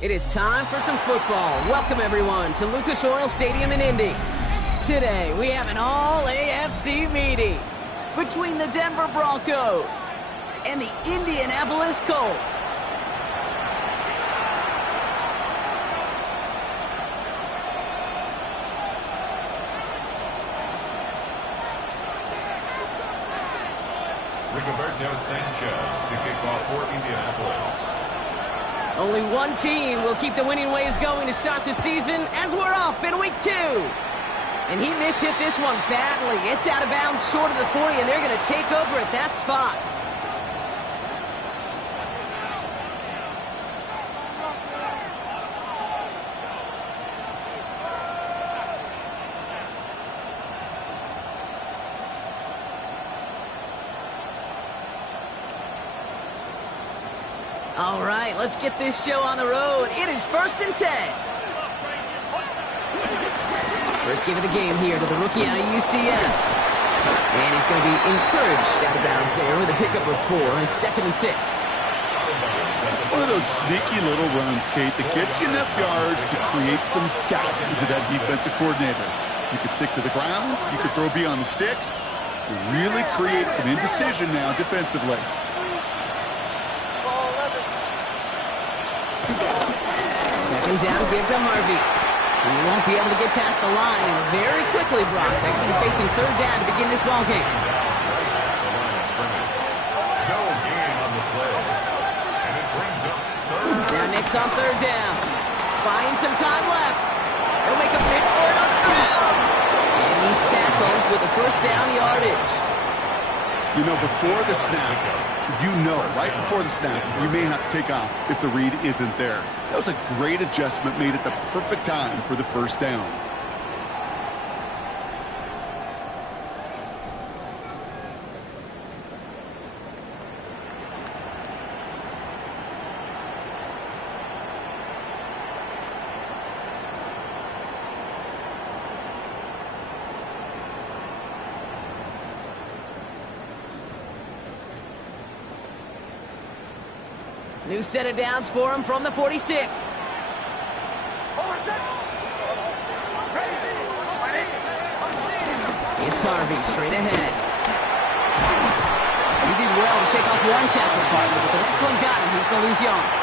It is time for some football. Welcome, everyone, to Lucas Oil Stadium in Indy. Today, we have an all-AFC meeting between the Denver Broncos and the Indianapolis Colts. Rigoberto Sanchez to kick off for Indianapolis. Only one team will keep the winning ways going to start the season as we're off in week 2. And he mishit this one badly. It's out of bounds short of the 40, and they're going to take over at that spot. All right, let's get this show on the road. It is 1st and 10. First game of the game here to the rookie out of UCF. And he's going to be encouraged out of bounds there with a pickup of 4 and 2nd and 6. It's one of those sneaky little runs, Kate, that gets you enough yards to create some doubt into that defensive coordinator. You could stick to the ground, you could throw beyond the sticks, really create some indecision now defensively. Second down, give to Harvey. He won't be able to get past the line, and very quickly, Brock, they're going to be facing 3rd down to begin this ball game. No gain on the play. And it brings up 3rd. Now Nick's on 3rd down. Buying some time left. He'll make a big for it on the ground. And he's tackled with a 1st down yardage. You know, before the snap, right before the snap, you may have to take off if the read isn't there. That was a great adjustment made at the perfect time for the 1st down. New set of downs for him from the 46. It's Harvey straight ahead. He did well to shake off one tackle partner, but the next one got him. He's going to lose yards.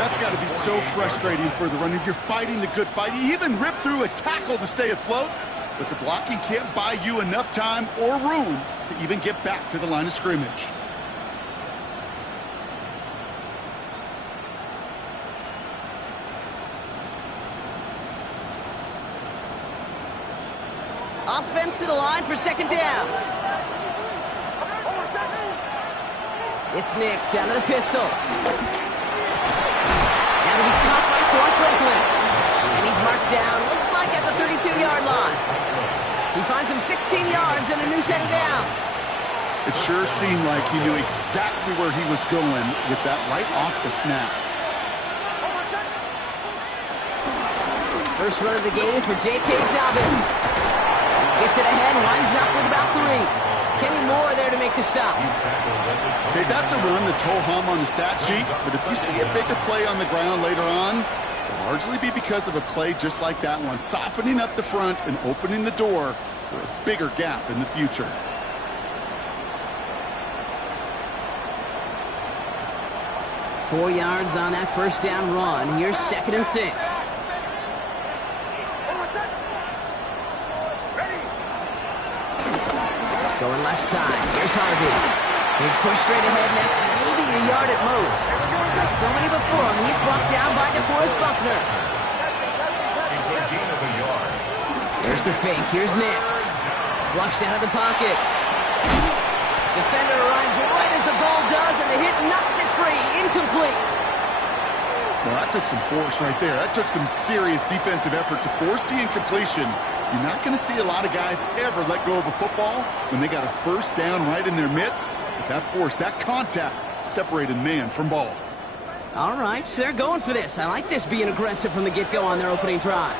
That's got to be so frustrating for the runner. You're fighting the good fight. You even ripped through a tackle to stay afloat, but the blocking can't buy you enough time or room to even get back to the line of scrimmage. Offense to the line for 2nd down. It's Nix out of the pistol. Now to be caught by Troy Franklin. And he's marked down, looks like at the 32-yard line. He finds him 16 yards and a new set of downs. It sure seemed like he knew exactly where he was going with that right off the snap. First run of the game for J.K. Dobbins. Gets it ahead, winds up with about 3. Kenny Moore there to make the stop. Okay, that's a run that's ho-hum on the stat sheet, but if you see a bigger play on the ground later on, it'll largely be because of a play just like that one, softening up the front and opening the door for a bigger gap in the future. Four yards on that 1st down run. Here's 2nd and 6. Going left side. Here's Harvey. He's pushed straight ahead, and that's maybe a yard at most. So many before him. He's brought down by DeForest Buckner. It's a gain of a yard. There's the fake. Here's Nix. Flushed out of the pocket. Defender arrives right as the ball does, and the hit knocks it free. Incomplete. Well, that took some force right there. That took some serious defensive effort to force the incompletion. You're not going to see a lot of guys ever let go of a football when they got a 1st down right in their midst. But that force, that contact, separated man from ball. All right, so they're going for this. I like this being aggressive from the get-go on their opening drive.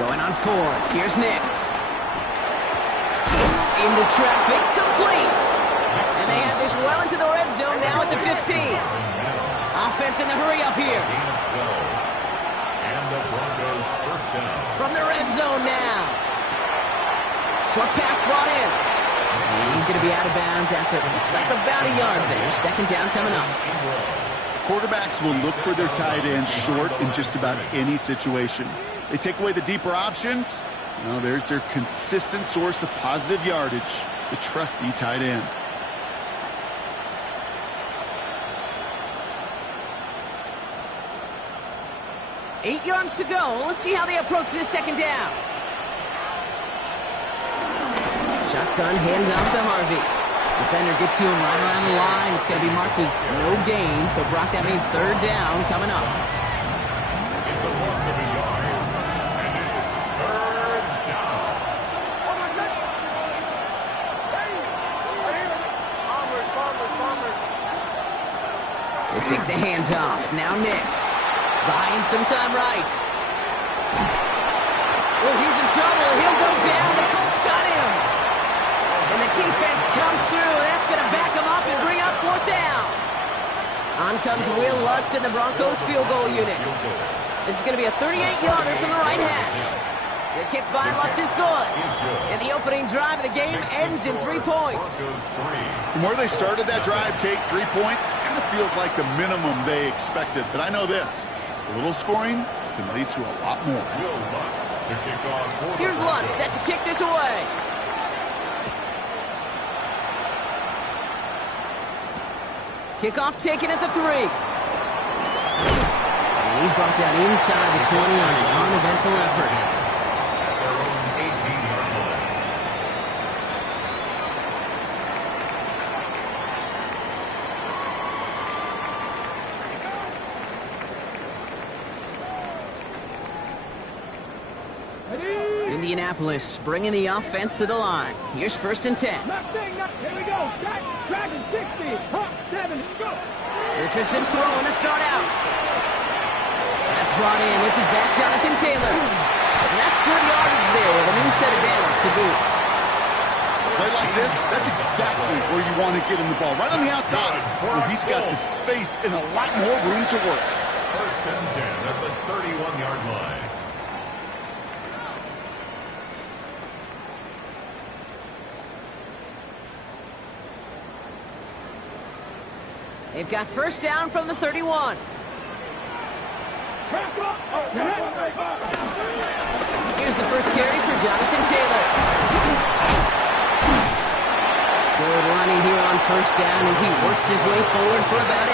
Going on 4th. Here's Nix. Into traffic, complete. And they have this well into the red zone now at the 15. Offense in the hurry up here. Gain of 12. And the Broncos first down. From the red zone now. Short pass brought in. And he's going to be out of bounds after it looks like about a yard there. Second down coming up. Quarterbacks will look for their tight end short in just about any situation. They take away the deeper options. Well, there's their consistent source of positive yardage, the trusty tight end. Eight yards to go. Let's see how they approach this second down. Shotgun hands off to Harvey. Defender gets to him right around the line. It's going to be marked as no gain. So, Brock, that means third down coming up. It's a loss of a yard. And it's third down. They pick the hands off. Now Nix. Buying some time right. Oh, he's in trouble. He'll go down. The Colts got him. And the defense comes through. That's going to back him up and bring up fourth down. On comes Will Lutz in the Broncos field goal unit. This is going to be a 38-yarder from the right hash. The kick by Lutz is good. And the opening drive of the game ends in 3 points. From where they started that drive, Kate, 3 points kind of feels like the minimum they expected. But I know this, a little scoring can lead to a lot more. Will Lutz to kick off. Here's Lutz set to kick this away. Kickoff taken at the 3. And he's brought down inside the 20 on an uneventful effort. At their own 18-yard line. Indianapolis bringing the offense to the line. Here's first and 10. Here we go. Dragon 60. 7. Go. Richardson throwing to start out. That's brought in. It's his back, Jonathan Taylor. And that's good yardage there with a new set of downs to boot. A play like this, that's exactly where you want to get him the ball. Right on the outside, where he's got the space and a lot more room to work. First and 10 at the 31-yard line. They've got first down from the 31. Here's the first carry for Jonathan Taylor. Good running here on first down as he works his way forward for about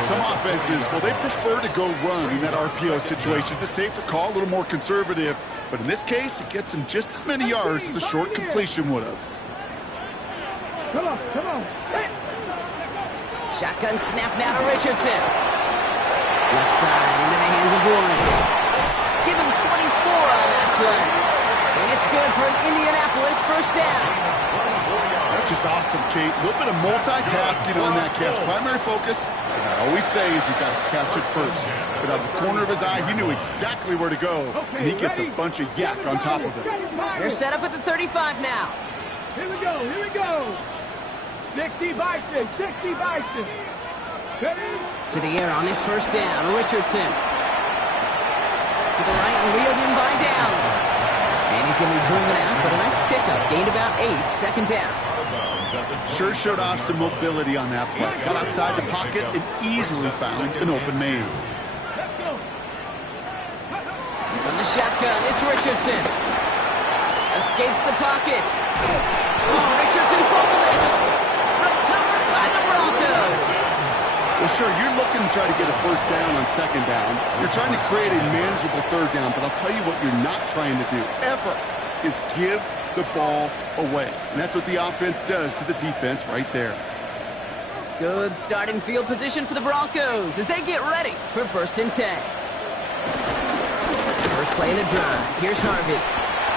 8. Some offenses, well, they prefer to go run in that RPO situation. It's a safer call, a little more conservative. But in this case, it gets him just as many yards as a short completion would have. Come on. Shotgun snap now to Richardson. Left side into the hands of Warren. Give him 24 on that play. And it's good for an Indianapolis first down. That's just awesome, Kate. A little bit of multitasking on that catch. Primary focus, as I always say, is you got to catch it first. But out of the corner of his eye, he knew exactly where to go. And he gets a bunch of yak on top of it. They're set up at the 35 now. Here we go. 60 Bison. To the air on this first down, Richardson. To the right and wheeled in by Downs. And he's going to be driven out, but a nice pickup. Gained about 8, second down. Sure showed off some mobility on that play. Got outside the pocket and easily found an open man. From the shotgun, it's Richardson. Escapes the pocket. Oh, Richardson fumbled it. Recovered by the Broncos. Well, sure, you're looking to try to get a first down on second down. You're trying to create a manageable third down, but I'll tell you what you're not trying to do, ever, is give the ball away. And that's what the offense does to the defense right there. Good starting field position for the Broncos as they get ready for first and 10. First play in the drive. Here's Harvey.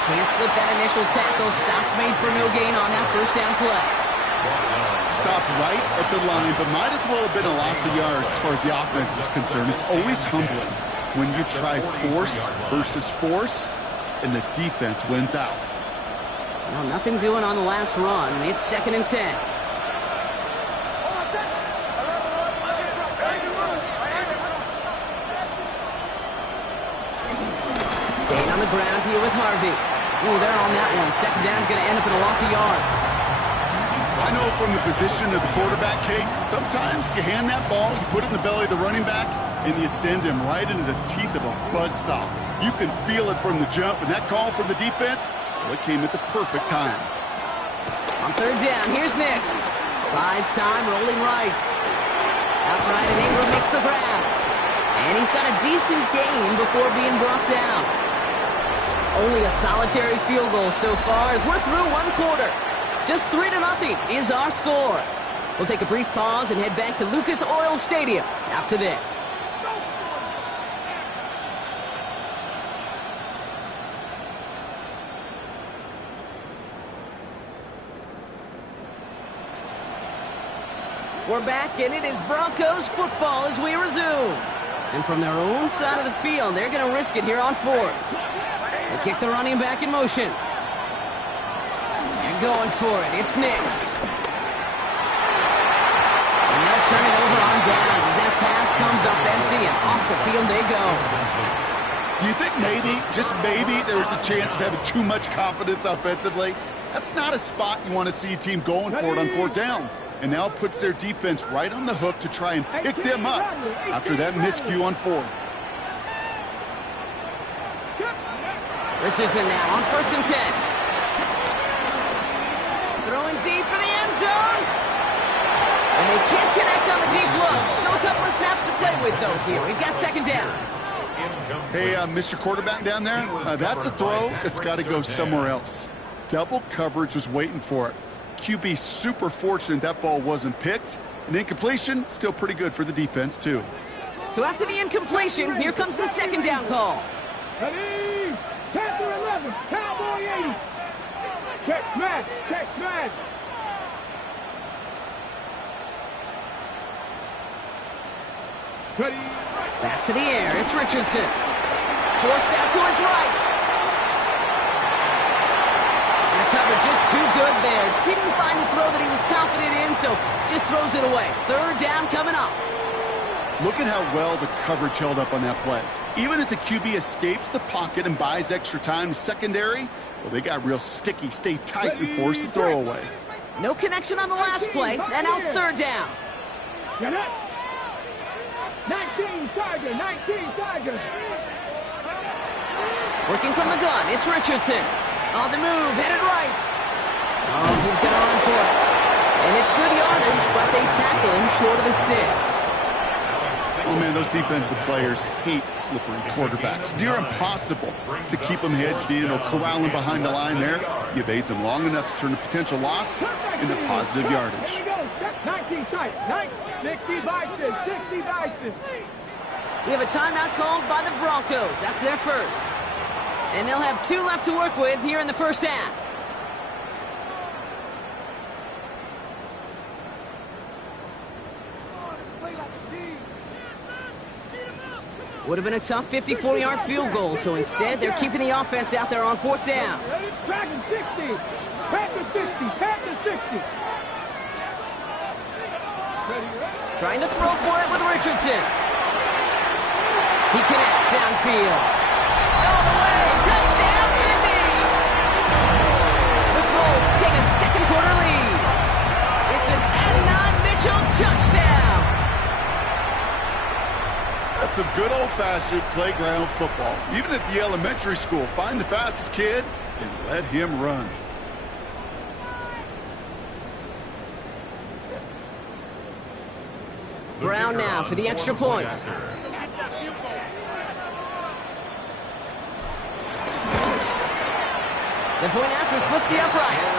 Can't slip that initial tackle. Stops made for no gain on that first down play. Stopped right at the line, but might as well have been a loss of yards as far as the offense is concerned. It's always humbling when you try force versus force, and the defense wins out. Well, nothing doing on the last run. It's second and 10. the ground here with Harvey. Ooh, they're on that one. Second down's going to end up in a loss of yards. I know from the position of the quarterback, Kate, sometimes you hand that ball, you put it in the belly of the running back, and you send him right into the teeth of a buzzsaw. You can feel it from the jump, and that call from the defense, well, it came at the perfect time. On third down, here's Nix. Buys time, rolling right. Outright, and Ingram makes the grab. And he's got a decent gain before being brought down. Only a solitary field goal so far as we're through one quarter. Just 3-0 is our score. We'll take a brief pause and head back to Lucas Oil Stadium after this. We're back, and it is Broncos football as we resume. And from their own side of the field, they're going to risk it here on fourth. They kick the running back in motion. They're going for it. It's Nix. And they'll turn it over on downs as that pass comes up empty, and off the field they go. Do you think maybe, just maybe, there was a chance of having too much confidence offensively? That's not a spot you want to see a team going for it on fourth down. And now it puts their defense right on the hook to try and pick them up after that miscue on fourth. Richardson now on 1st and 10. Throwing deep for the end zone. And they can't connect on the deep look. Still a couple of snaps to play with, though, here. We've got second down. Hey, Mr. Quarterback down there, that's a throw that's got to go somewhere else. Double coverage was waiting for it. QB super fortunate that ball wasn't picked. An incompletion, still pretty good for the defense, too. So after the incompletion, here comes the second down call. Ready? Panther 11, Cowboy 80. Check smash, check smash. Ready? Back to the air, it's Richardson. Forced out to his right. And the cover just too good there. Didn't find the throw that he was confident in, so just throws it away. Third down coming up. Look at how well the coverage held up on that play. Even as the QB escapes the pocket and buys extra time secondary, well, they got real sticky. Stay tight and force the throw away. No connection on the last play, and now it's third down. Get up. 19 Tiger, 19 Tiger. Working from the gun, it's Richardson. On the move, headed right. Oh, he's going to run for it. And it's good yardage, but they tackle him short of the sticks. Oh, man, those defensive players hate slippery quarterbacks. Near impossible to keep them hedged in or corral them behind the line there. He evades them long enough to turn a potential loss into positive yardage. 19 tight, 60 vices, 60 vices. We have a timeout called by the Broncos. That's their first. And they'll have 2 left to work with here in the first half. Would have been a tough 54-yard field goal, so instead they're keeping the offense out there on fourth down. Dragon 60, Panther 60, Panther 60. Trying to throw for it with Richardson. He connects downfield. All the way, touchdown, Indy! The Colts take a second quarter lead. It's an Adnan Mitchell touchdown. That's some good old-fashioned playground football. Even at the elementary school, find the fastest kid and let him run. Brown now for the extra point. The point after splits the uprights.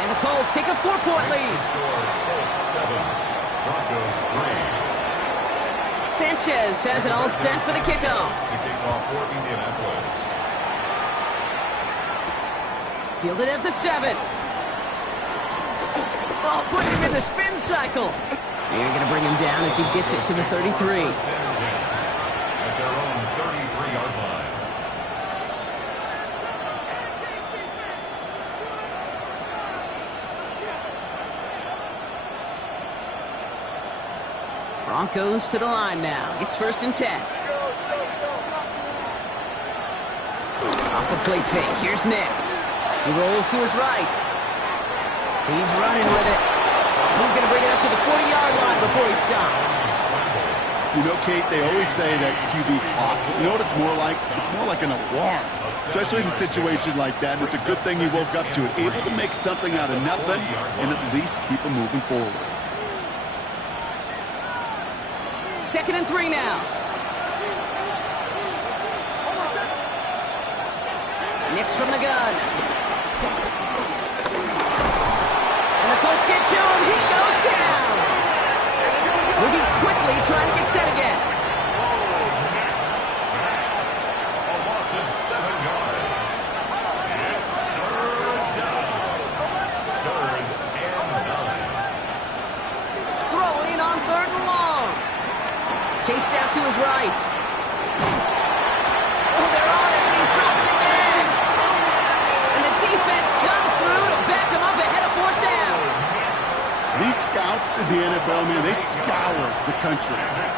And the Colts take a 4-point lead. Sanchez has it all set for the kickoff. Fielded at the 7. Oh, putting him in the spin cycle. They're going to bring him down as he gets it to the 33. At their own 33-yard line. Broncos to the line now. It's 1st and 10. Off the play fake, here's Nix. He rolls to his right. He's running with it. He's going to bring it up to the 40-yard line before he stops. You know, Kate, they always say that QB clock. You know what it's more like? It's more like an alarm, especially in a situation like that. And it's a good thing he woke up to it, able to make something out of nothing and at least keep him moving forward. 2nd and 3 now. Nix from the gun. And the Colts get to him. He goes down. Moving quickly, trying to get set again. A loss of 7 yards. It's 3rd down. 3rd and 9. Throwing on 3rd and long. Chased out to his right. Oh, they're on him, and he's dropped again. And the defense comes through to back him up ahead of 4th down. These scouts in the NFL, man, they scour the country,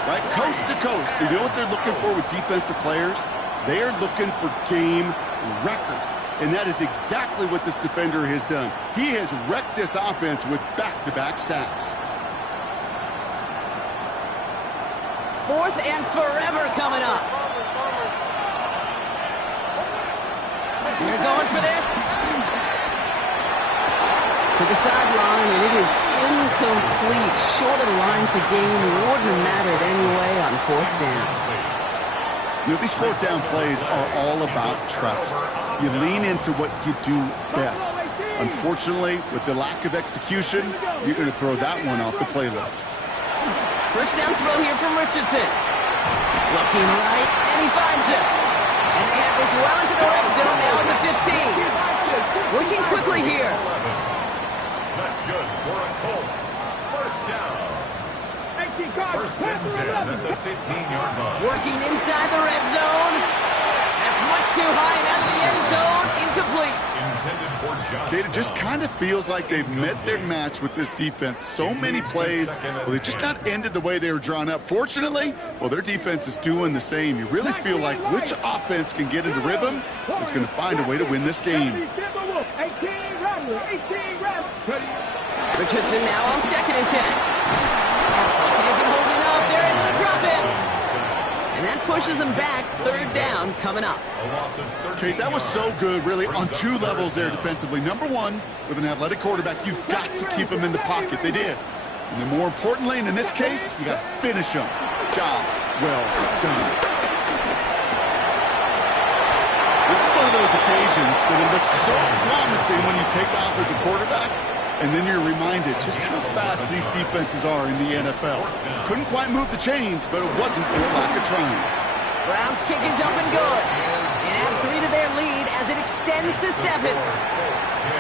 right? Coast to coast. You know what they're looking for with defensive players? They are looking for game wreckers. And that is exactly what this defender has done. He has wrecked this offense with back-to-back sacks. 4th and forever coming up. They're going for this. To the sideline, and it is incomplete. Short of the line to gain. Wouldn't have mattered anyway on 4th down. You know, these 4th down plays are all about trust. You lean into what you do best. Unfortunately, with the lack of execution, you're going to throw that one off the playlist. 1st down throw here from Richardson. Looking right, and he finds it. And they have this well into the red zone now in the 15. Working quickly here. That's good for a Colts. 1st down. 1st and 10 at the 15-yard line. Working inside the red zone. That's much too high and out of the end zone. Incomplete. Intended for Josh. It just kind of feels like they've met their match with this defense. So many plays, well, they just not ended the way they were drawn up. Fortunately, well, their defense is doing the same. You really feel like which offense can get into rhythm is going to find a way to win this game. Richardson now on 2nd and 10. He isn't holding up. They're into the drop-in. And that pushes them back. 3rd down coming up. Kate, that was so good, really, on 2 levels there defensively. Number 1, with an athletic quarterback, you've got to keep him in the pocket. They did. And then more importantly, and in this case, you got to finish him. Job well done. This is one of those occasions that it looks so promising when you take off as a quarterback, and then you're reminded just how fast these defenses are in the NFL. Couldn't quite move the chains, but it wasn't for lack of trying. Browns kick is up and good. And add 3 to their lead as it extends to 7.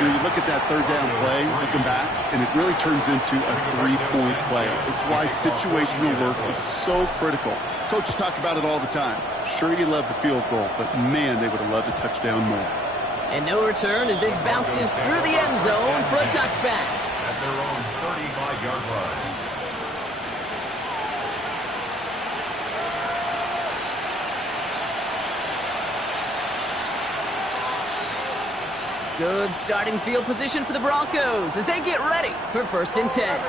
You look at that 3rd down play, looking back, and it really turns into a 3-point play. It's why situational work is so critical. Coaches talk about it all the time. Sure, you love the field goal, but man, they would have loved a touchdown more. And no return as this bounces through the end zone for a touchback. At their own 35-yard line. Good starting field position for the Broncos as they get ready for 1st and 10.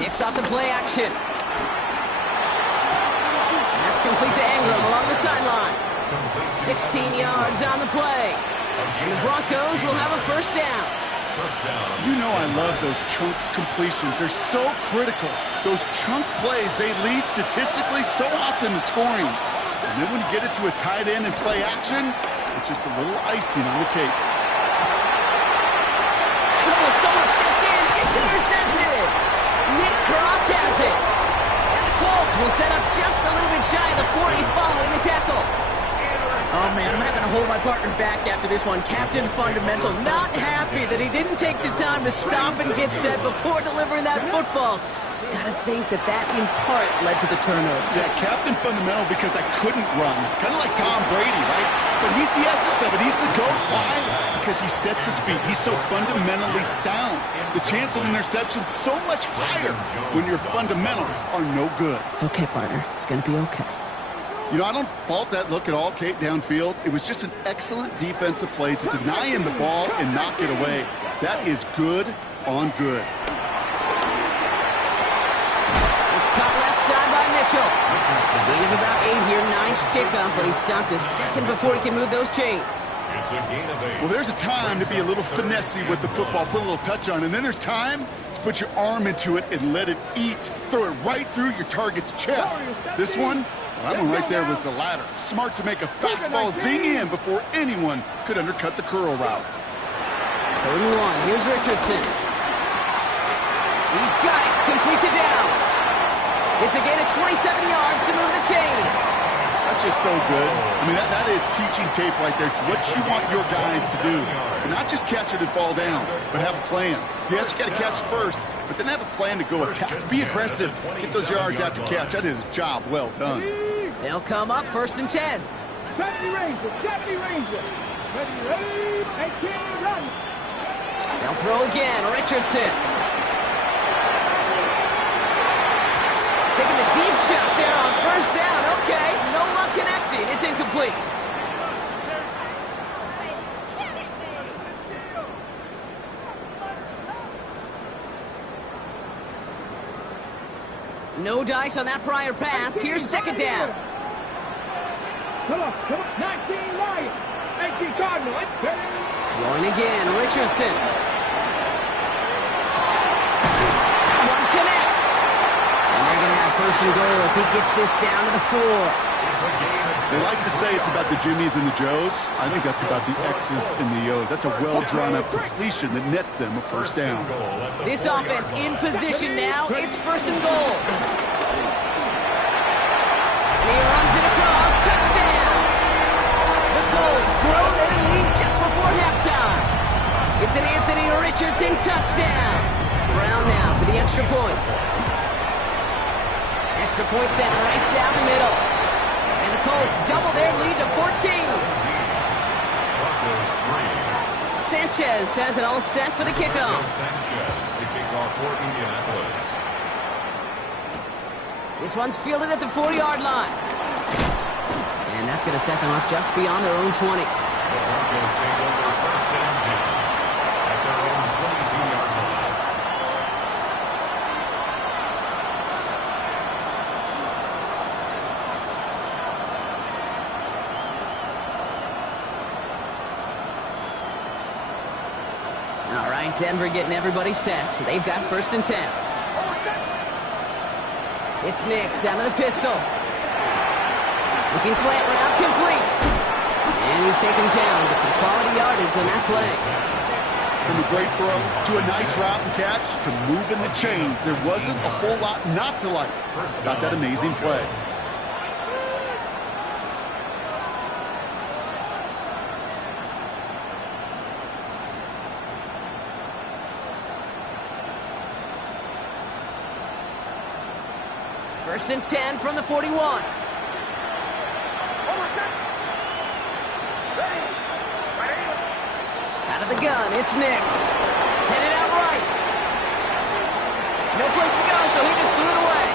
Nix off the play action. That's complete to Ingram along the sideline. 16 yards on the play. And the Broncos will have a 1st down. You know I love those chunk completions. They're so critical. Those chunk plays, they lead statistically so often to scoring. And then when you get it to a tight end and play action, it's just a little icing on the cake. Oh, someone stepped in. It's intercepted. Nick Cross has it. And the Colts will set up just a little bit shy of the 40 following the tackle. Oh, man, I'm having to hold my partner back after this one. Captain Fundamental not happy that he didn't take the time to stop and get set before delivering that football. Gotta think that in part led to the turnover. Yeah, captain fundamental because I couldn't run. Kind of like Tom Brady, right? But he's the essence of it. He's the GOAT. Why? Because he sets his feet. He's so fundamentally sound. The chance of interception so much higher when your fundamentals are no good. It's okay, partner. It's gonna be okay. You know, I don't fault that look at all, Kate, downfield. It was just an excellent defensive play to deny him the ball and knock it away. That is good on good. It's caught left side by Mitchell. Gain of about 8 here. Nice pickup, but he stopped a second before he can move those chains. It's a gain of 8. Well, there's a time to be a little finessey with the football, put a little touch on, and then there's time to put your arm into it and let it eat. Throw it right through your target's chest. This one, that one right there was the latter. Smart to make a fastball zing in before anyone could undercut the curl route. 3rd and 1. Here's Richardson. He's got it. Complete to Downs. It's a gain of 27 yards to move the chains. That's just so good. I mean, that is teaching tape right there. It's what you want your guys to do. To not just catch it and fall down, but have a plan. Yes, you got to catch it first, but then have a plan to go attack. Be aggressive. Get those yards after catch. That is a job well done. They'll come up 1st and 10. 70 Ranger, 70 Ranger. Ready, and can't run. They'll throw again. Richardson. Taking the deep shot there on 1st down. Okay, no luck connecting. It's incomplete. No dice on that prior pass. Here's 2nd down. Come on. 19 Lions. 18 Cardinals. Going again. Richardson. One connects. And they're going to have 1st and goal as he gets this down to the 4. They like to say it's about the Jimmies and the Joes. I think that's about the X's and the O's. That's a well-drawn-up completion that nets them a 1st down. This offense in position now. It's 1st and goal. And he runs it across. Touchdown. The Colts throw their lead just before halftime. It's an Anthony Richardson touchdown. Brown now for the extra point. Extra point sent right down the middle. And the Colts double their lead to 14. Sanchez has it all set for the kickoff. Sanchez to kick off for Indianapolis. This one's fielded at the 40-yard line. And that's going to set them up just beyond their own 20. The Broncos take over 1st and 10 at their own 22-yard line. All right, Denver getting everybody set. So they've got 1st and 10. It's Nix out of the pistol. Looking slant route complete. And he's taken down, but some quality yardage on that play. From a great throw to a nice route and catch to moving the chains. There wasn't a whole lot not to like about that amazing play. First and 10 from the 41. Out of the gun, it's Nix. Headed out right. No place to go, so he just threw it away.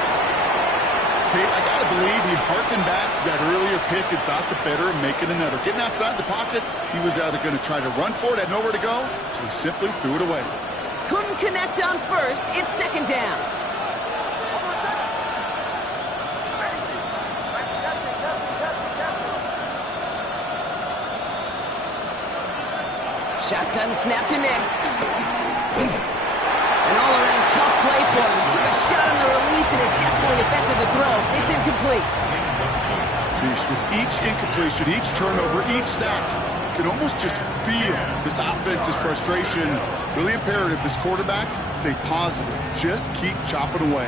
Kate, I got to believe he harkened back to that earlier pick and thought the better of making another. Getting outside the pocket, he was either going to try to run for it, had nowhere to go, so he simply threw it away. Couldn't connect on 1st. It's 2nd down. Shotgun snap to Nix. An all-around tough play for him. He took a shot on the release, and it definitely affected the throw. It's incomplete. With each incompletion, each turnover, each sack, you can almost just feel this offense's frustration. Really imperative, this quarterback, stay positive. Just keep chopping away.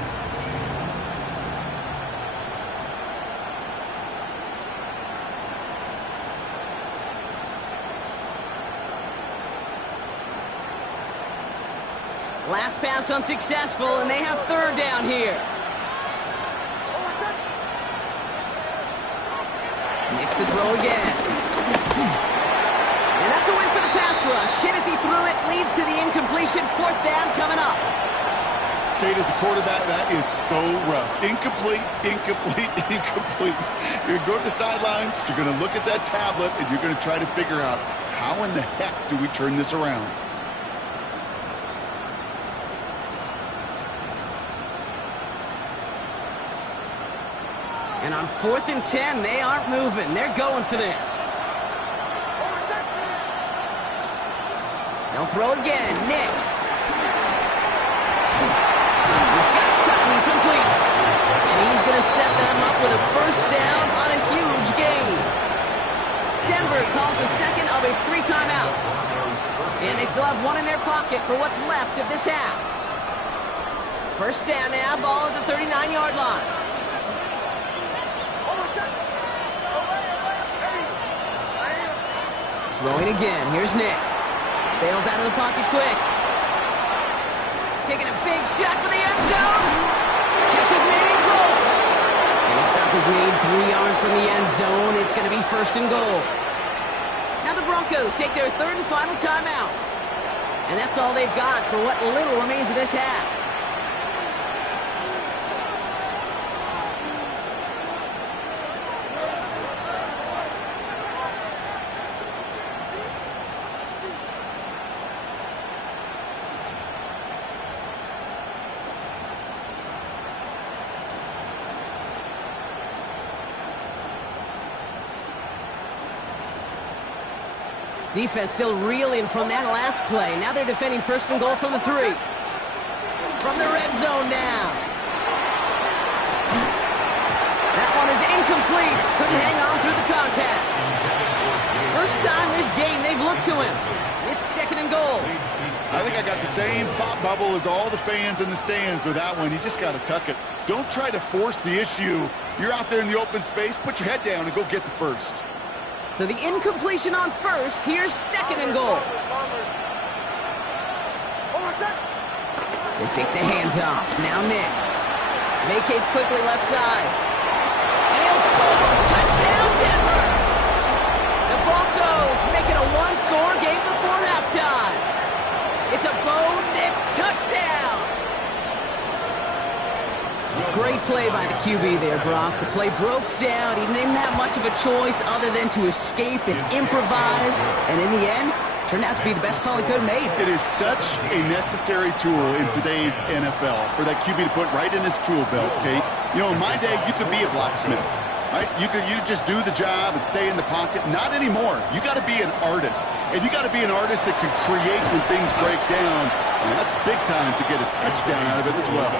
Last pass unsuccessful, and they have third down here. Makes the throw again. And that's a win for the pass rush. Hit as he threw it, leads to the incompletion. Fourth down coming up. Kate, as a quarterback, that is so rough. Incomplete, incomplete, incomplete. You're going to go to the sidelines, you're going to look at that tablet, and you're going to try to figure out, how in the heck do we turn this around? And on 4th and 10, they aren't moving. They're going for this. They'll throw again. Nix. He's got Sutton complete. And he's going to set them up with a first down on a huge gain. Denver calls the second of its 3 timeouts. And they still have one in their pocket for what's left of this half. First down now, ball at the 39-yard line. Throwing again. Here's Nix. Bails out of the pocket quick. Taking a big shot for the end zone. Catch is made in close. And the stop is made 3 yards from the end zone. It's going to be first and goal. Now the Broncos take their third and final timeout. And that's all they've got for what little remains of this half. Defense still reeling from that last play. Now they're defending first and goal from the 3. From the red zone now. That one is incomplete. Couldn't hang on through the contact. First time this game they've looked to him. It's second and goal. I think I got the same thought bubble as all the fans in the stands with that one. You just got to tuck it. Don't try to force the issue. You're out there in the open space. Put your head down and go get the first. So the incompletion on first. Here's second and goal. They fake the handoff. Now Nix. Vacates quickly left side. And he'll score. Touchdown Denver. The Broncos make it a one-score game before halftime. It's a Bo Nix touchdown. Great play by the QB there, Brock. The play broke down. He didn't have much of a choice other than to escape and improvise. And in the end, turned out to be the best call he could have made. It is such a necessary tool in today's NFL for that QB to put right in his tool belt, Kate. You know, in my day, you could be a blacksmith, right? You just do the job and stay in the pocket. Not anymore. You got to be an artist. And you got to be an artist that can create when things break down. And that's big time to get a touchdown out of it as well.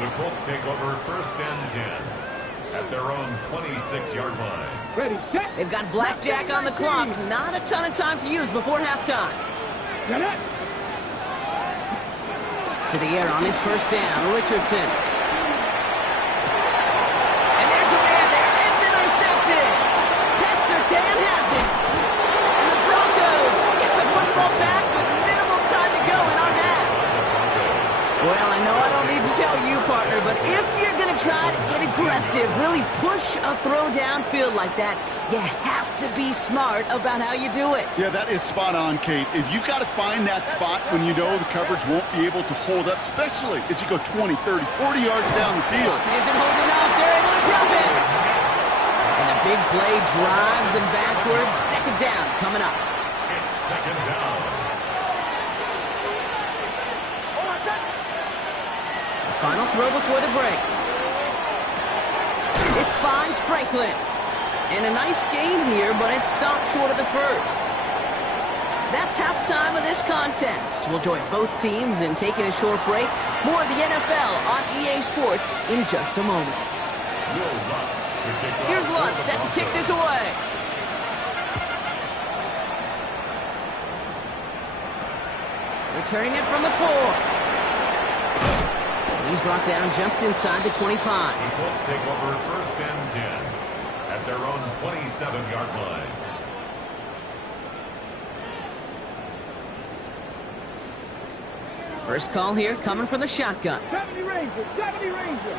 The Colts take over first and 10 at their own 26-yard line. Ready, set. They've got blackjack on the clock. Not a ton of time to use before halftime. Get it. To the air on his first down, Richardson. And there's a man there. It's intercepted. Pat Surtain has it. And the Broncos get the football back with minimal time to go in our half. Well, I know I don't need to tell you, partner, but if you're going to try to get aggressive, really push a throw downfield like that, you have to be smart about how you do it. Yeah, that is spot on, Kate. If you've got to find that spot when you know the coverage won't be able to hold up, especially as you go 20, 30, 40 yards down the field. Isn't holding up. They're able to drop it. And the big play drives them backwards. Second down coming up. It's second down. Final throw before the break. This finds Franklin. And a nice game here, but it stopped short of the first. That's halftime of this contest. We'll join both teams in taking a short break. More of the NFL on EA Sports in just a moment. Here's Lutz set to kick this away. Returning it from the 4. He's brought down just inside the 25. The Colts take over first and 10 at their own 27-yard line. First call here coming from the shotgun. 70 Ranger, 70 Ranger.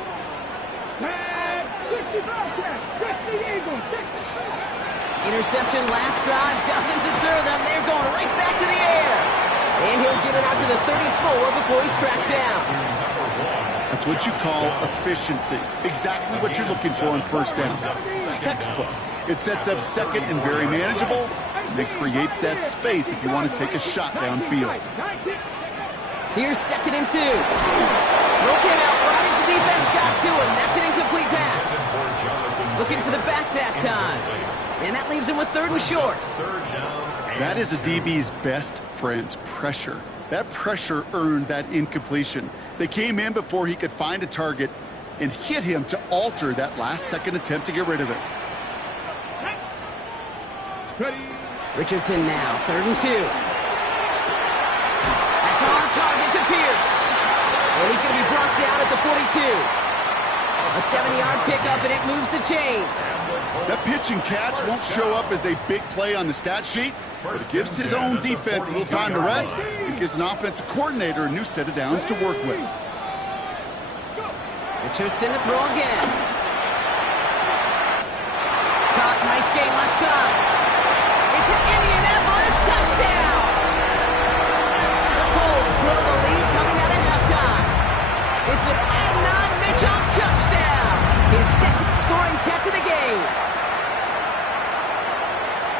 And 60 Bobcat, 60 Eagles, 60. Interception last drive doesn't deter them. They're going right back to the air. And he'll get it out to the 34 before he's tracked down. That's what you call efficiency. Exactly what you're looking for on first down. Textbook. It sets up second and very manageable, and it creates that space if you want to take a shot downfield. Here's 2nd and 2. Throw came out right as the defense got to him. That's an incomplete pass. Looking for the back that time. And that leaves him with 3rd and short. That is a DB's best friend, pressure. That pressure earned that incompletion. They came in before he could find a target and hit him to alter that last-second attempt to get rid of it. Richardson now, 3rd and 2. That's on target to Pierce. And he's going to be brought down at the 42. A 70-yard pickup, and it moves the chains. That pitch and catch won't show up as a big play on the stat sheet, but it gives his own defense a little time to rest. It gives an offensive coordinator a new set of downs to work with. Richardson to throw again. Caught, nice game left side. It's an Indianapolis touchdown. The Colts grow the lead coming out of halftime. It's an Adnan Mitchell touchdown. His 2nd scoring catch of the game.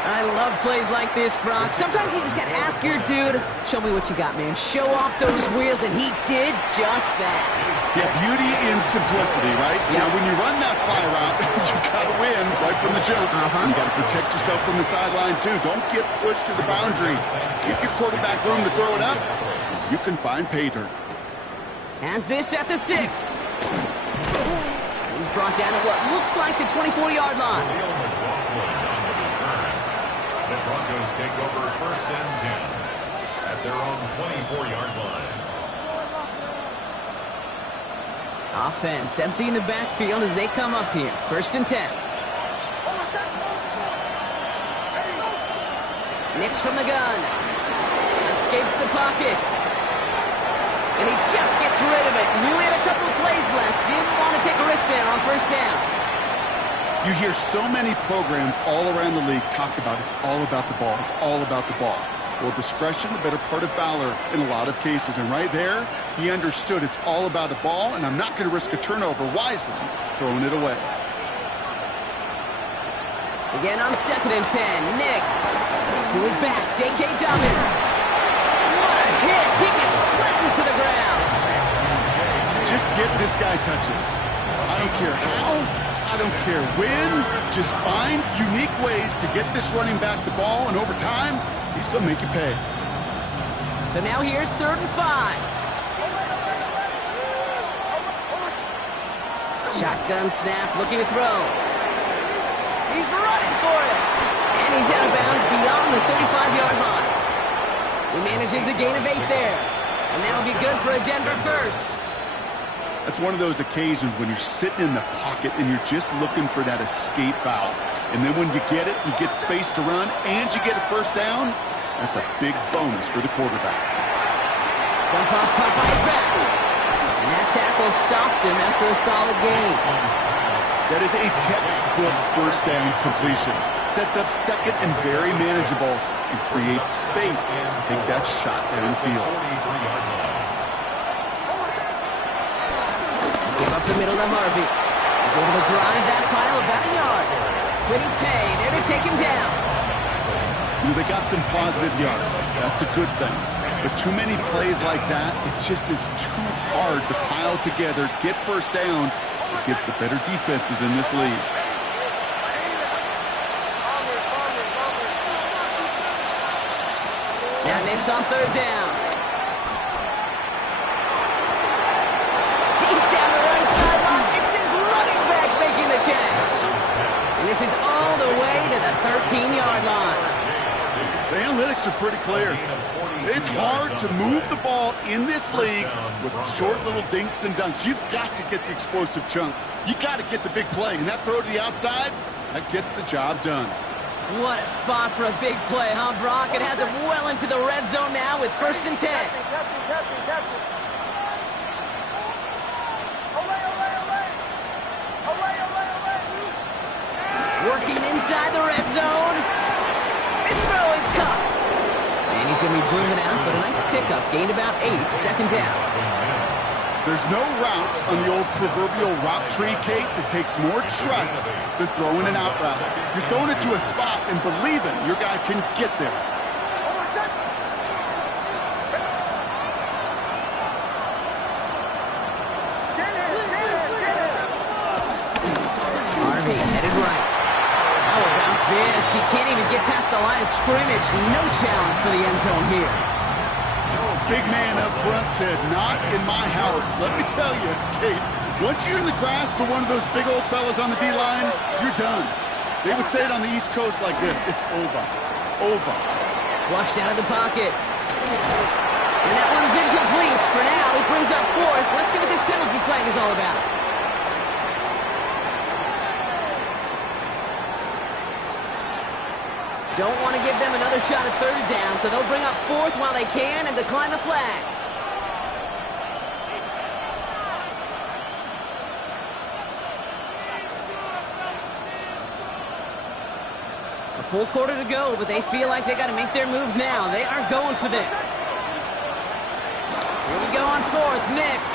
I love plays like this, Brock. Sometimes you just got to ask your dude, show me what you got, man. Show off those wheels, and he did just that. Yeah, beauty in simplicity, right? Yep. Now, when you run that fly route, you got to win right from the jump. You got to protect yourself from the sideline, too. Don't get pushed to the boundary. Give your quarterback room to throw it up. You can find pay dirt. Has this at the 6. He's brought down at what looks like the 24-yard line. The Broncos take over 1st and 10 at their own 24-yard line. Offense emptying the backfield as they come up here. 1st and 10. Nix from the gun. Escapes the pocket. And he just gets rid of it. Knew he had a couple of plays left. Didn't want to take a risk there on 1st down. You hear so many programs all around the league talk about it's all about the ball. It's all about the ball. Well, discretion, the better part of valor in a lot of cases. And right there, he understood it's all about the ball, and I'm not going to risk a turnover wisely, throwing it away. Again on 2nd and 10. Nix to his back. J.K. Dobbins. What a hit. He gets flattened to the ground. Just get this guy touches. I don't care how. I don't care when. Just find unique ways to get this running back the ball, and over time, he's going to make you pay. So now here's 3rd and 5. Shotgun snap, looking to throw. He's running for it. And he's out of bounds beyond the 35-yard line. He manages a gain of 8 there. And that'll be good for a Denver first. That's one of those occasions when you're sitting in the pocket and you're just looking for that escape valve. And then when you get it, you get space to run, and you get a 1st down. That's a big bonus for the quarterback. Jump off, caught by his back. And that tackle stops him after a solid gain. That is a textbook 1st down completion. Sets up 2nd and very manageable, and creates space to take that shot downfield. Give up the middle to Harvey. He's able to drive that pile about a yard. Quiddy Pay there to take him down. You know, they got some positive yards. That's a good thing. But too many plays like that, it just is too hard to pile together, get 1st downs against the better defenses in this league. Now Nix on 3rd down. Deep down the right sideline, it's his running back making the catch. And this is all the way to the 13-yard line. The analytics are pretty clear. It's hard to move the ball in this league with short little dinks and dunks. You've got to get the explosive chunk. You got to get the big play. And that throw to the outside, that gets the job done. What a spot for a big play, huh, Brock? It has it well into the red zone now with 1st and 10. Working inside the red zone. His throw is caught. And he's going to be driven out, but a nice pickup. Gained about 8, 2nd down. There's no routes on the old proverbial route tree, Kate, that takes more trust than throwing an out route. You're throwing it to a spot and believing your guy can get there. Harvey headed right. How about this? He can't even get past the line of scrimmage. No challenge for the end zone here. Big man up front said, not in my house. Let me tell you, Kate, once you're in the grasp of one of those big old fellas on the D-line, you're done. They would say it on the East Coast like this, it's over. Over. Flushed out of the pocket. And that one's incomplete. For now, it brings up 4th. Let's see what this penalty flag is all about. Don't want to give them another shot at 3rd down, so they'll bring up 4th while they can and decline the flag. A full quarter to go, but they feel like they got to make their move now. They are going for this. Here we go on 4th. Nix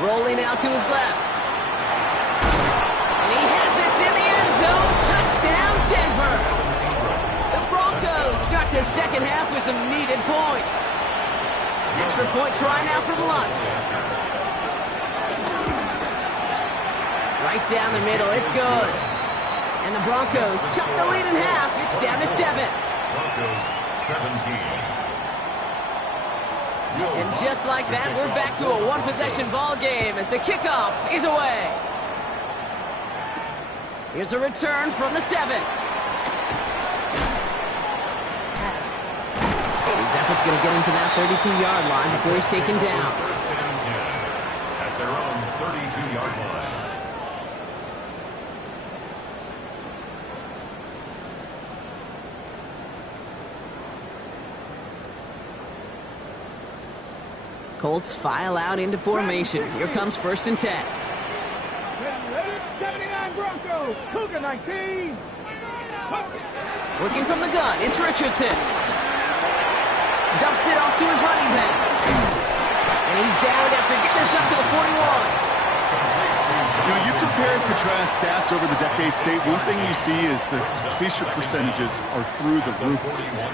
rolling out to his left. And he has it in the end zone. Touchdown, Denver. Broncos start their 2nd half with some needed points. Extra point try now for the Lutz. Right down the middle, it's good. And the Broncos chop the lead in half. It's down to 7. Broncos 17. And just like that, we're back to a 1-possession ball game as the kickoff is away. Here's a return from the 7. His effort's going to get him to that 32-yard line before he's taken down. 1st and 10 at their own 32-yard line. Colts file out into formation. Here comes 1st and 10. 79 Broncos, Cougar 19. Working from the gun, it's Richardson. Dumps it off to his running back. And he's down after getting this up to the 41. You know, you compare and contrast stats over the decades, Kate. One thing you see is the completion percentages are through the roof.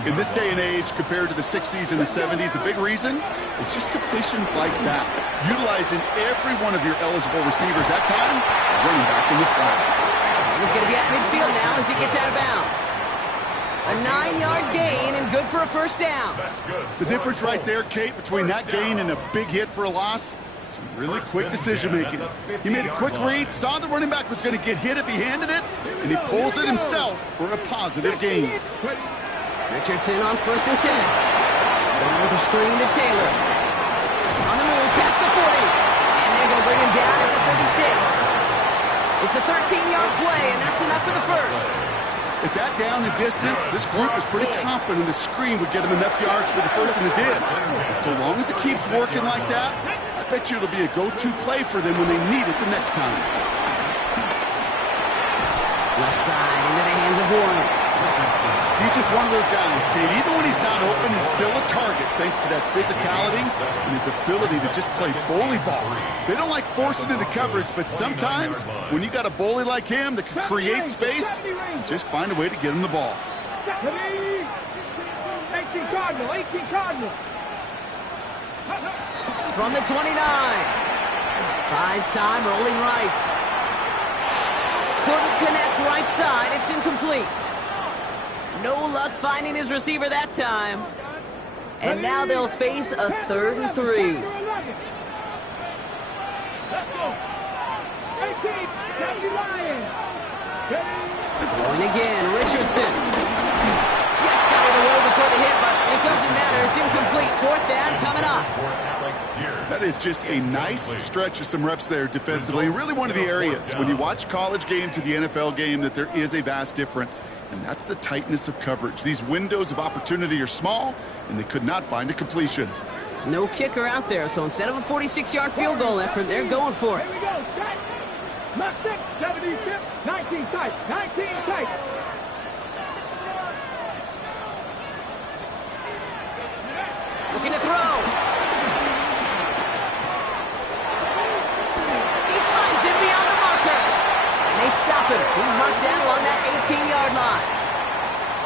In this day and age, compared to the 60s and the 70s, a big reason is just completions like that. Utilizing every one of your eligible receivers that time, running back in the flat. And he's going to be at midfield now as he gets out of bounds. A 9-yard gain and good for a 1st down. That's good. The difference right there, Kate, between that gain and a big hit for a loss, some really quick decision-making. He made a quick read, saw the running back was going to get hit if he handed it, and he pulls it himself for a positive gain. Richardson on 1st and 10. Going with a screen to Taylor. On the move, past the 40. And they're going to bring him down at the 36. It's a 13-yard play, and that's enough for the 1st. At that down and distance, this group was pretty confident the screen would get him enough yards for the 1st, and it did. And so long as it keeps working like that, I bet you it'll be a go-to play for them when they need it the next time. Left side into the hands of Warren. He's just one of those guys, Kate. Even when he's not open, he's still a target thanks to that physicality and his ability to just play bully ball. They don't like forcing into coverage, but sometimes when you got a bully like him that can create space, just find a way to get him the ball. 18 Cardinal, 18 Cardinal. From the 29. Buys time, rolling right. Couldn't connect right side. It's incomplete. No luck finding his receiver that time. And now they'll face a 3rd and 3. Going again, Richardson. Just got it away before the hit, but it doesn't matter. It's incomplete. 4th down coming up. That is just a nice stretch of some reps there defensively. Really one of the areas when you watch college game to the NFL game that there is a vast difference, and that's the tightness of coverage. These windows of opportunity are small, and they could not find a completion. No kicker out there, so instead of a 46-yard field goal effort, they're going for it. Here we go, set. Not 6, 70 tip, 19 tight, 19 tight. Looking to throw. He finds him beyond the marker. And they stop him. He's marked down along that 18-yard line.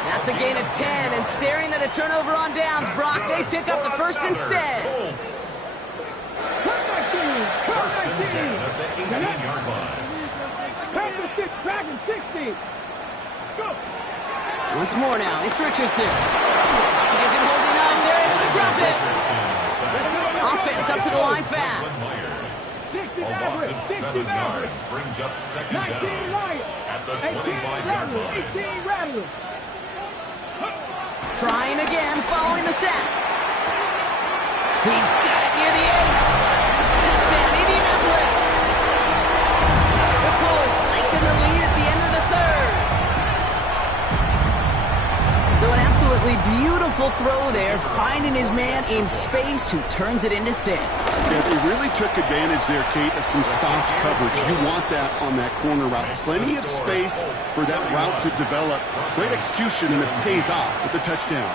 That's a gain of 10, and staring at a turnover on downs, Brock, they pick up the first instead. First and 10 at the 18-yard line. Pass the 6, Dragon 60. Let's go. Once more now, it's Richardson. He isn't holding up. They're able to drop it. Offense up to the line fast. 60 A loss average, of 60 7 average. yards brings up second 19 down Riot. at the 18 25-yard Rattler, line. 18 Rattler. Trying again, following the sack. He's got it near the 8. Touchdown, Indianapolis. The Colts lengthen the lead at the end of the third. So an absolutely beautiful throw there, finding his man in space who turns it into 6. Yeah, they really took advantage there, Kate, of some soft coverage. You want that on that corner route. Plenty of space for that route to develop. Great execution, and it pays off with the touchdown.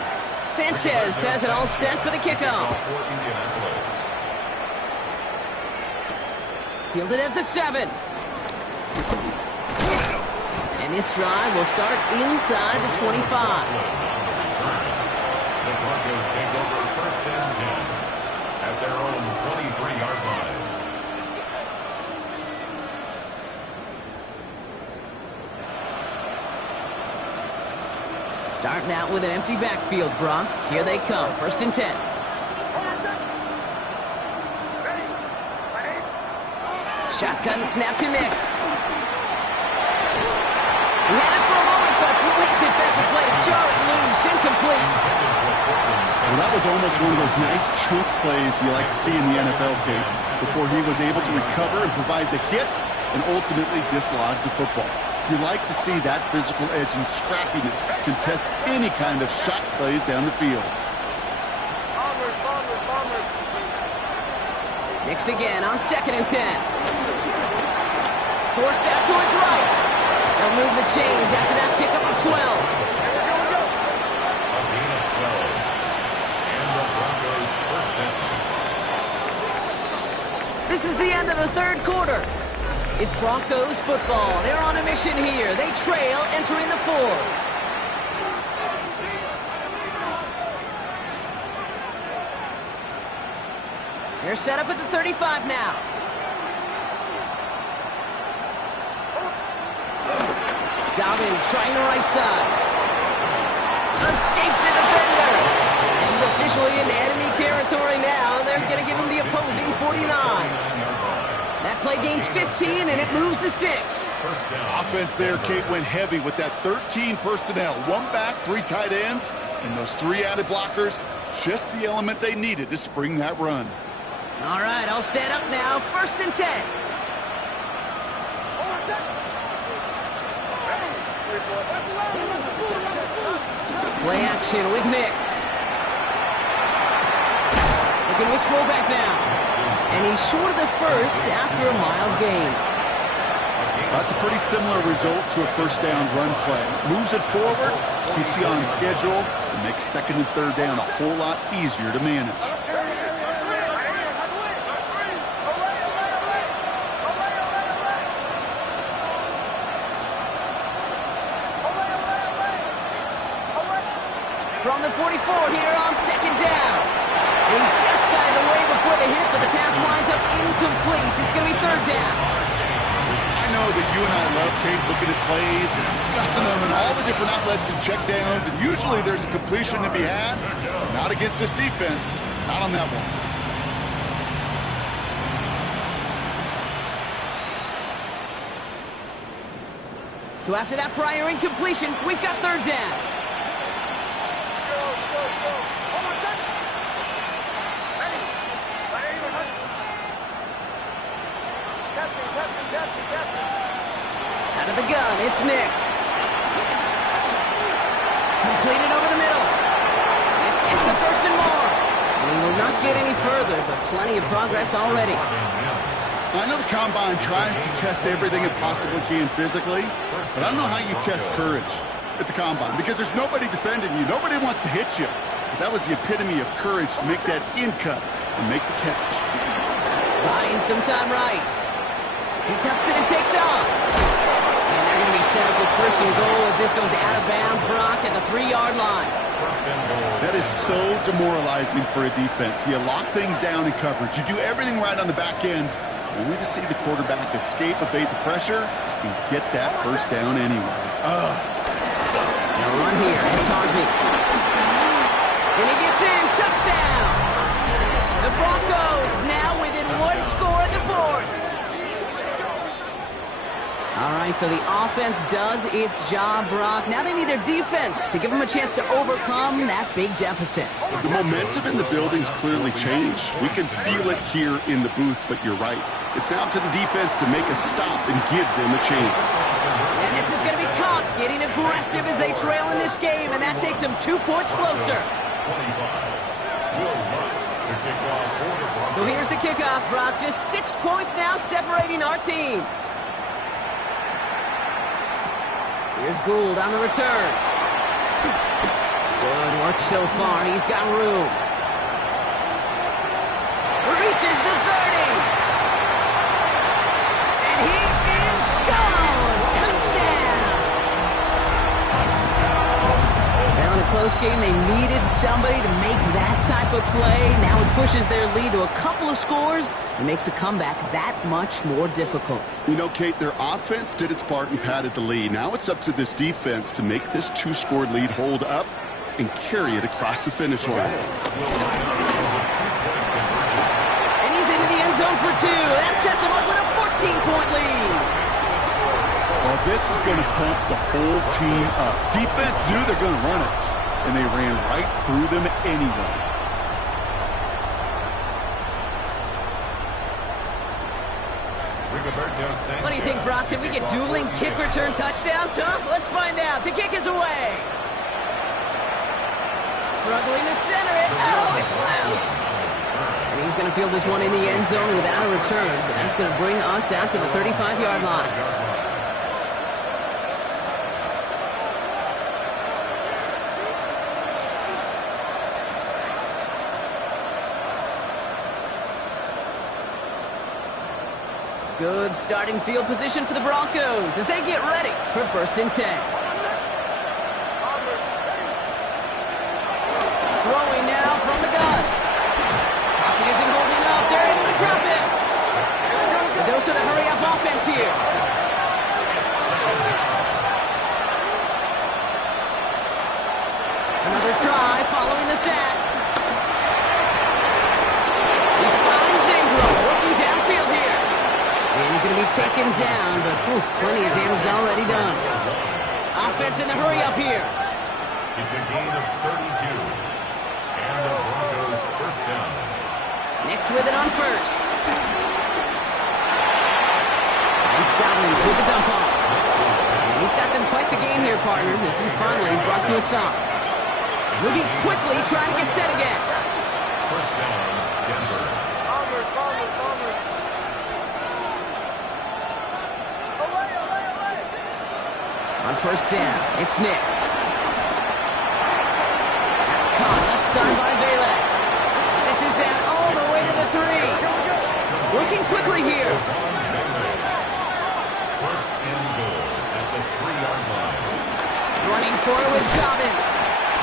Sanchez has it all set for the kickoff. Fielded at the 7. And this drive will start inside the 25. The Broncos take over first and 10 at their own 23-yard line. Starting out with an empty backfield, Brock. Here they come, first and 10. Shotgun snap to Nix. He had it for a moment, but great defensive play. Jarring loose, incomplete. Well, that was almost one of those nice chunk plays you like to see in the NFL, Kate, before he was able to recover and provide the hit and ultimately dislodge the football. You like to see that physical edge and scrappiness to contest any kind of shot plays down the field. Nix again on second and 10. Forced out to his right. They'll move the chains after that pickup of 12. A gain of 12. And the Broncos first down. This is the end of the third quarter. It's Broncos football. They're on a mission here. They trail entering the fourth. They're set up at the 35 now. Dobbins trying the right side. Escapes a defender. He's officially in enemy territory now. They're going to give him the opposing 49. That play gains 15, and it moves the sticks. Offense there, Kate, went heavy with that 13 personnel. 1 back, 3 tight ends, and those 3 added blockers. Just the element they needed to spring that run. All right, all set up now. First and 10. Play action with Nix. Looking to his fullback now. And he's short of the first after a mild gain. That's a pretty similar result to a first down run play. Moves it forward, keeps you on schedule, and makes second and third down a whole lot easier to manage. From the 44 here on second down. He just got it away before the hit, but the pass winds up incomplete. It's going to be third down. I know that you and I love, Kate, looking at plays and discussing them and all the different outlets and checkdowns, and usually there's a completion to be had. Not against this defense. Not on that one. So after that prior incompletion, we've got third down. the gun, it's Nix. Completed over the middle. This gets the first and more. And he will not get any further, but plenty of progress already. I know the Combine tries to test everything it possibly can physically, but I don't know how you test courage at the Combine because there's nobody defending you. Nobody wants to hit you. But that was the epitome of courage to make that in cut and make the catch. Buying some time right. He tucks it and takes off. And they're going to be set up with first and goal as this goes out of bounds, Brock, at the 3-yard line. That is so demoralizing for a defense. You lock things down in coverage. You do everything right on the back end, only to see the quarterback escape, evade the pressure, and get that first down anyway. Now run here, it's Harvey. And he gets in, touchdown! The Broncos now within one score in the fourth. All right, so the offense does its job, Brock. Now they need their defense to give them a chance to overcome that big deficit. The momentum in the building's clearly changed. We can feel it here in the booth, but you're right. It's now to the defense to make a stop and give them a chance. And this is going to be caught, getting aggressive as they trail in this game, and that takes them 2 points closer. So here's the kickoff, Brock. Just 6 points now separating our teams. Here's Gould on the return. Good work so far. He's got room. Reaches the 30. And he is gone. Touchdown. Now in a close game, they needed somebody to make that type of play. Now it pushes their lead to a couple of scores and makes a comeback that much more difficult. You know, Kate, their offense did its part and padded the lead. Now it's up to this defense to make this 2-score lead hold up and carry it across the finish line. And he's into the end zone for 2. That sets him up with a 14-point lead. Well, this is going to pump the whole team up. Defense knew they're going to run it, and they ran right through them anyway. What do you think, Brock? Can we get dueling kick return touchdowns, huh? Let's find out. The kick is away. Struggling to center it. Oh, it's loose. And he's going to field this one in the end zone without a return. So that's going to bring us out to the 35-yard line. Good starting field position for the Broncos as they get ready for first and 10. Throwing now from the gun. Pocket isn't holding up. They're able to drop it. A dose of the hurry-up offense here. Another try following the sack. He finds Ingram working downfield here. And he's going to be taken down, but plenty of damage already done. Offense in the hurry-up here. It's a gain of 32. And the Broncos first down. Nix with it on first. And Stallings with the dump off. And he's got them quite the game here, partner, as he finally is brought to a stop. Moving quickly, trying to get set again. First down, Denver. On first down, it's Nix. That's caught left side by Vela. And this is down all the way to the 3. Working quickly here. First and goal at the 3-yard line. Running forward with Dobbins.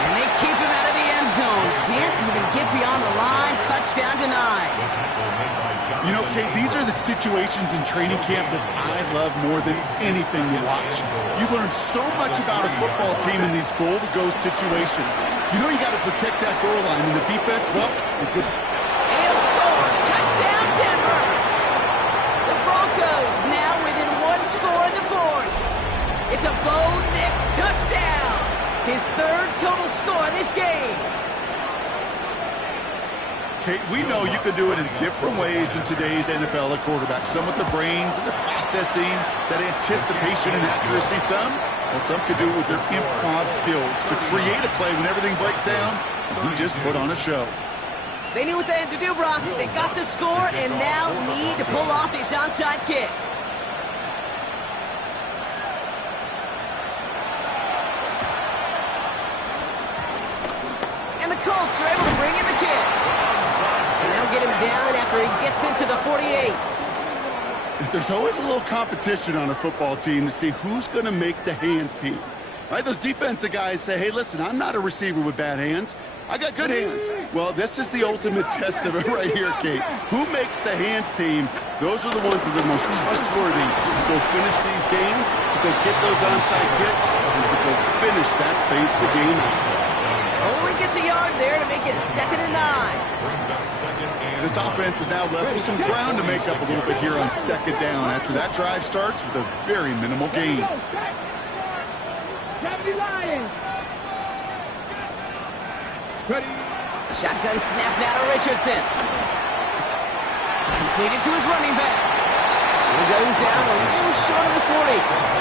And they keep him out of the end zone. Can't even get beyond the line. Touchdown denied. You know, Kate, these are the situations in training camp that I love more than anything to watch. You learn so much about a football team in these goal-to-go situations. You know you got to protect that goal line, and the defense, well, it did. And he'll score. Touchdown, Denver. The Broncos now within one score in the fourth. It's a Bo Nix touchdown. His third total score in this game. Kate, we know you can do it in different ways in today's NFL at quarterback. Some with their brains and their processing, that anticipation and accuracy. Some could do it with their improv skills to create a play when everything breaks down. And he just put on a show. They knew what they had to do, Brock. They got the score and now need to pull off this onside kick. And the Colts are able to bring in the kick. And they'll get him down after he gets into the 48. There's always a little competition on a football team to see who's going to make the hands team. Right? Those defensive guys say, hey, listen, I'm not a receiver with bad hands. I got good hands. Well, this is the ultimate test of it right here, Kate. Who makes the hands team? Those are the ones that are the most trustworthy to go finish these games, to go get those onside kicks, and to go finish that phase of the game. Only gets a yard there to make it 2nd and 9. This offense is now left with some ground to make up a little bit here on 2nd down after that drive starts with a very minimal gain. Shotgun snap now to Richardson. Completed to his running back. He goes out a little short of the 40.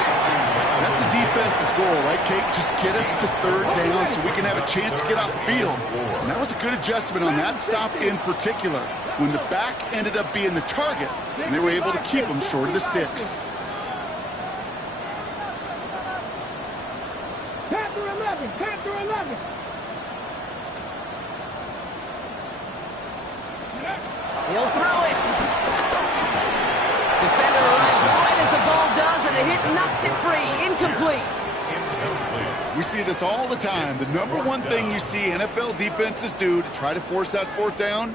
That's a defense's goal, right, Kate? Just get us to 3rd down so we can have a chance to get off the field. And that was a good adjustment on that stop in particular, when the back ended up being the target, and they were able to keep him short of the sticks. Panther 11, Panther 11. He'll throw it. Defender arrives right as the ball does, and the hit knocks it free. Incomplete. We see this all the time. The number one thing you see NFL defenses do to try to force that 4th down,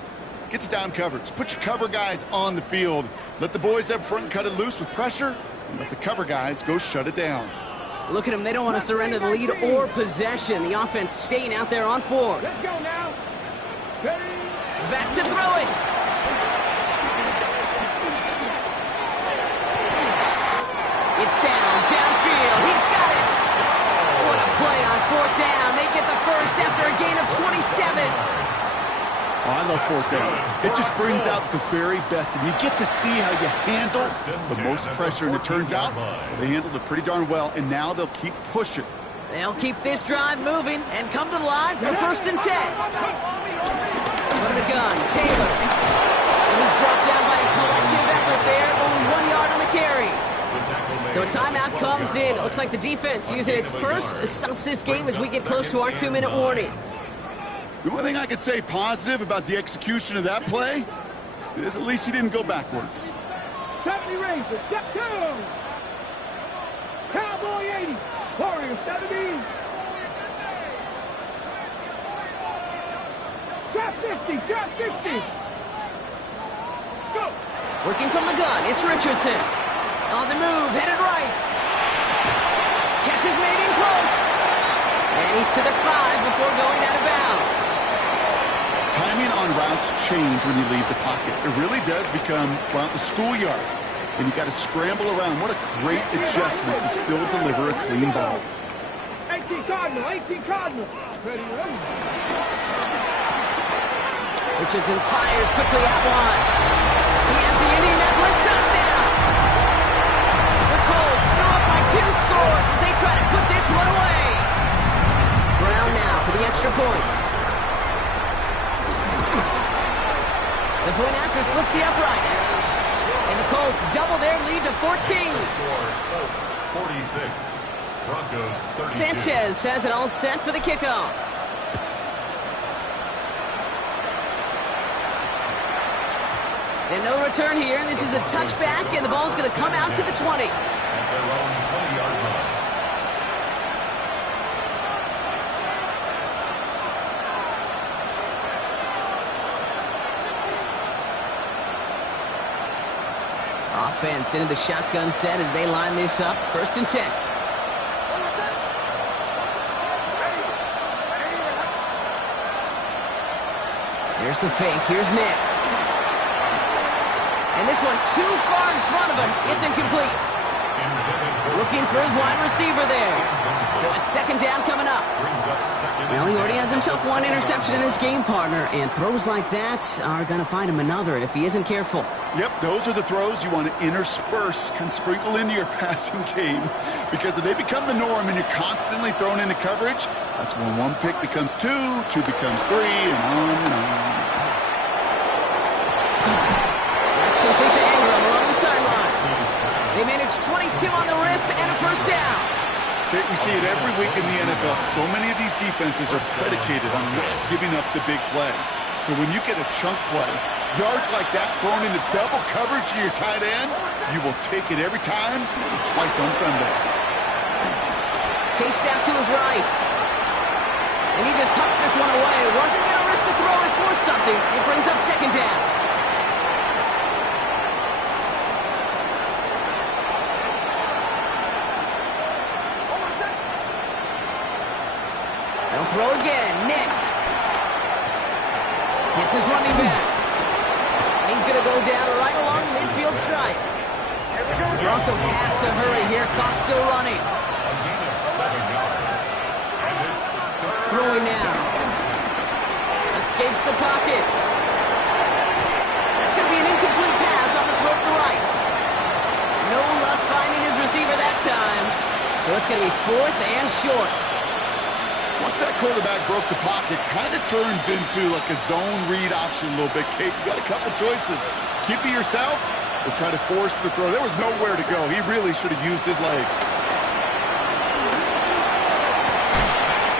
gets down coverage. Put your cover guys on the field. Let the boys up front cut it loose with pressure, and let the cover guys go shut it down. Look at them. They don't want to surrender the lead or possession. The offense staying out there on 4. Let's go now. Ready? Back to throw it. It's downfield. He's got it. What a play on 4th down. They get the first after a gain of 27. Oh, I love 4th downs. It just brings out the very best, and you get to see how you handle the most pressure, and it turns out they handled it pretty darn well, and now they'll keep pushing. They'll keep this drive moving and come to the line for 1st and 10. From the gun, Taylor. And he's brought down by a collective effort there, only 1 yard on the carry. So a timeout comes in. It looks like the defense using its first stops this game as we get close to our 2-minute warning. The one thing I could say positive about the execution of that play is at least he didn't go backwards. 70 Rangers, step 2. Cowboy 80, Warrior 70. Drop 50, drop 50. Scope. Working from the gun, it's Richardson. On the move, headed right. Catch is made in close. And he's to the 5 before going out of bounds. Timing on routes change when you leave the pocket. It really does become, well, the schoolyard. And you got to scramble around. What a great adjustment to still deliver a clean ball. 18 Cardinal, 18 Cardinal. Ready, ready. Richardson fires quickly out wide. He has the Indianapolis touchdown. The Colts go up by 2 scores as they try to put this one away. Brown now for the extra point. The point after splits the uprights. And the Colts double their lead to 14. Colts 46, Broncos 32. Sanchez has it all set for the kickoff. And no return here. This is a touchback, and the ball's going to come out to the 20. At their own 20-yard line. Offense into the shotgun set as they line this up. 1st and 10. Here's the fake. Here's Nix. And this one too far in front of him. It's incomplete. Looking for his wide receiver there. So it's second down coming up. Well, he already has himself one interception in this game, partner, and throws like that are going to find him another if he isn't careful. Yep, those are the throws you want to intersperse and sprinkle into your passing game, because if they become the norm and you're constantly thrown into coverage, that's when one pick becomes two becomes three, and on and on. That's complete to Ingram along the sideline. They managed 22 on the rip and a first down. Okay, we see it every week in the NFL. So many of these defenses are predicated on not giving up the big play. So when you get a chunk play, yards like that thrown into double coverage to your tight end, you will take it every time, twice on Sunday. Chased out to his right. And he just hucks this one away. Wasn't going to risk a throw and force something. It brings up second down. They'll throw again. Nix. Hits his running back. And he's going to go down right along midfield stripe. The Broncos have to hurry here. Clock's still running. Throwing now. Escapes the pocket. That's going to be an incomplete pass on the throw to the right. No luck finding his receiver that time. So it's going to be fourth and short. Once that quarterback broke the pocket, kind of turns into like a zone read option a little bit. Kate, you got a couple choices. Keep it yourself or try to force the throw. There was nowhere to go. He really should have used his legs.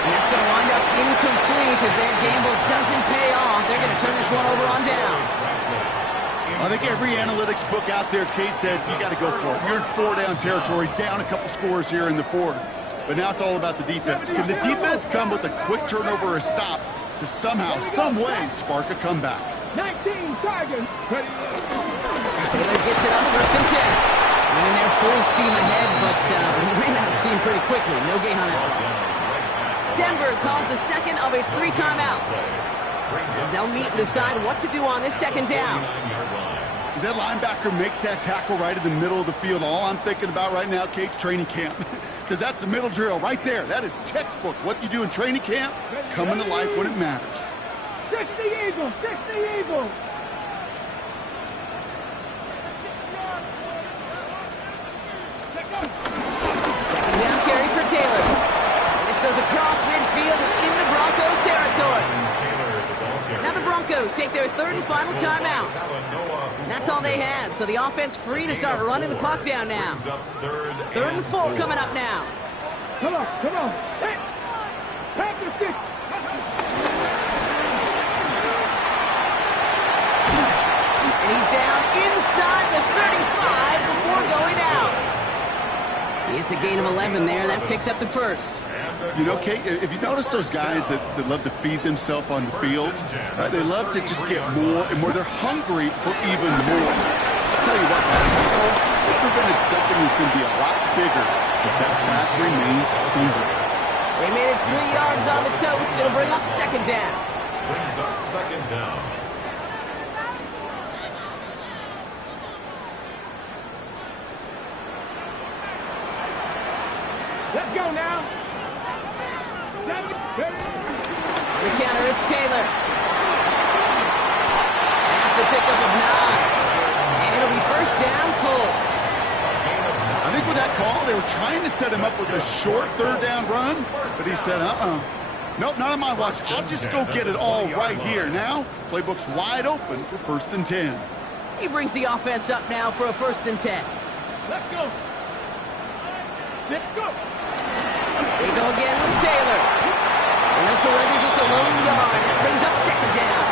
And that's going to wind up incomplete as their gamble doesn't pay off. They're going to turn this one over on downs. I think every analytics book out there, Kate, says you got to go for it. You're in four-down territory, down a couple scores here in the fourth. But now it's all about the defense. Can the defense come with a quick turnover or a stop to somehow, some way, spark a comeback? 19 Tigers. Taylor gets it on first and 10. Running there full steam ahead, but he ran out of steam pretty quickly. No gain on that. Denver calls the second of its 3 timeouts. As they'll meet and decide what to do on this second down. As that linebacker makes that tackle right in the middle of the field, all I'm thinking about right now, Kate's training camp. Because that's the middle drill right there. That is textbook. What you do in training camp, coming to life when it matters. 60 Eagles, 60 Eagles. Second down carry for Taylor. And this goes across midfield and into Broncos territory. Now the Broncos take their third and final timeout. And that's all they had, so the offense free to start running the clock down now. Third and 4 coming up now. Come on, come on. Hey, pass the stick. And he's down inside the 35 before going out. It's a gain of 11 there. That picks up the first. You know, Kate, if you notice those guys that love to feed themselves on the field, right, they love to just get more and more. They're hungry for even more. I'll tell you what, that tackle, it prevented something that's going to be a lot bigger, but that back remains hungry. They managed 3 yards on the totes. It'll bring up second down. Brings up second down. Let's go now. On the counter, it's Taylor. That's a pickup of 9. And it'll be first down, Colts. I think with that call, they were trying to set him up with a short third down run, but he said, nope, not on my watch. I'll just go get it all right here. Now, playbook's wide open for first and 10. He brings the offense up now for a first and 10. Let's go. Let's go. They go again with Taylor. And this will render just a lone yard. That brings up second down.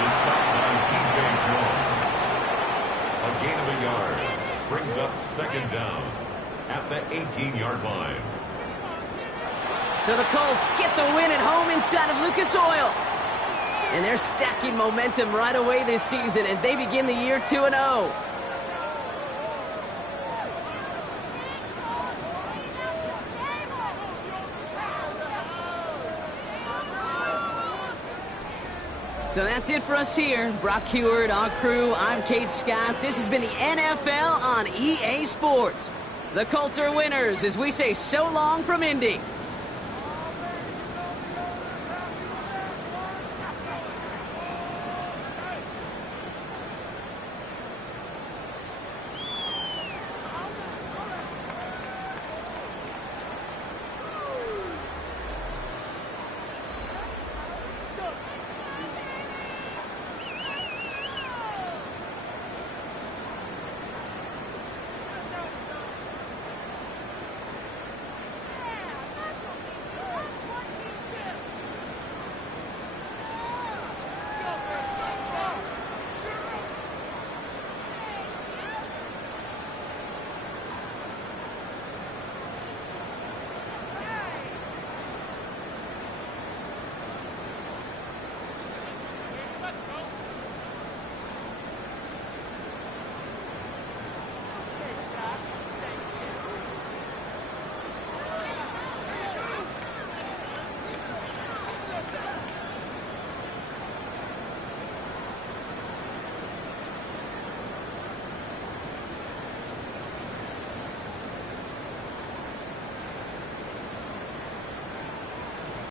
Is stopped by P.J. Jones. A gain of a yard. Brings up second down at the 18-yard line. So the Colts get the win at home inside of Lucas Oil. And they're stacking momentum right away this season as they begin the year 2-0. So that's it for us here. Brock Heward, our crew, I'm Kate Scott. This has been the NFL on EA Sports. The Colts are winners as we say so long from Indy.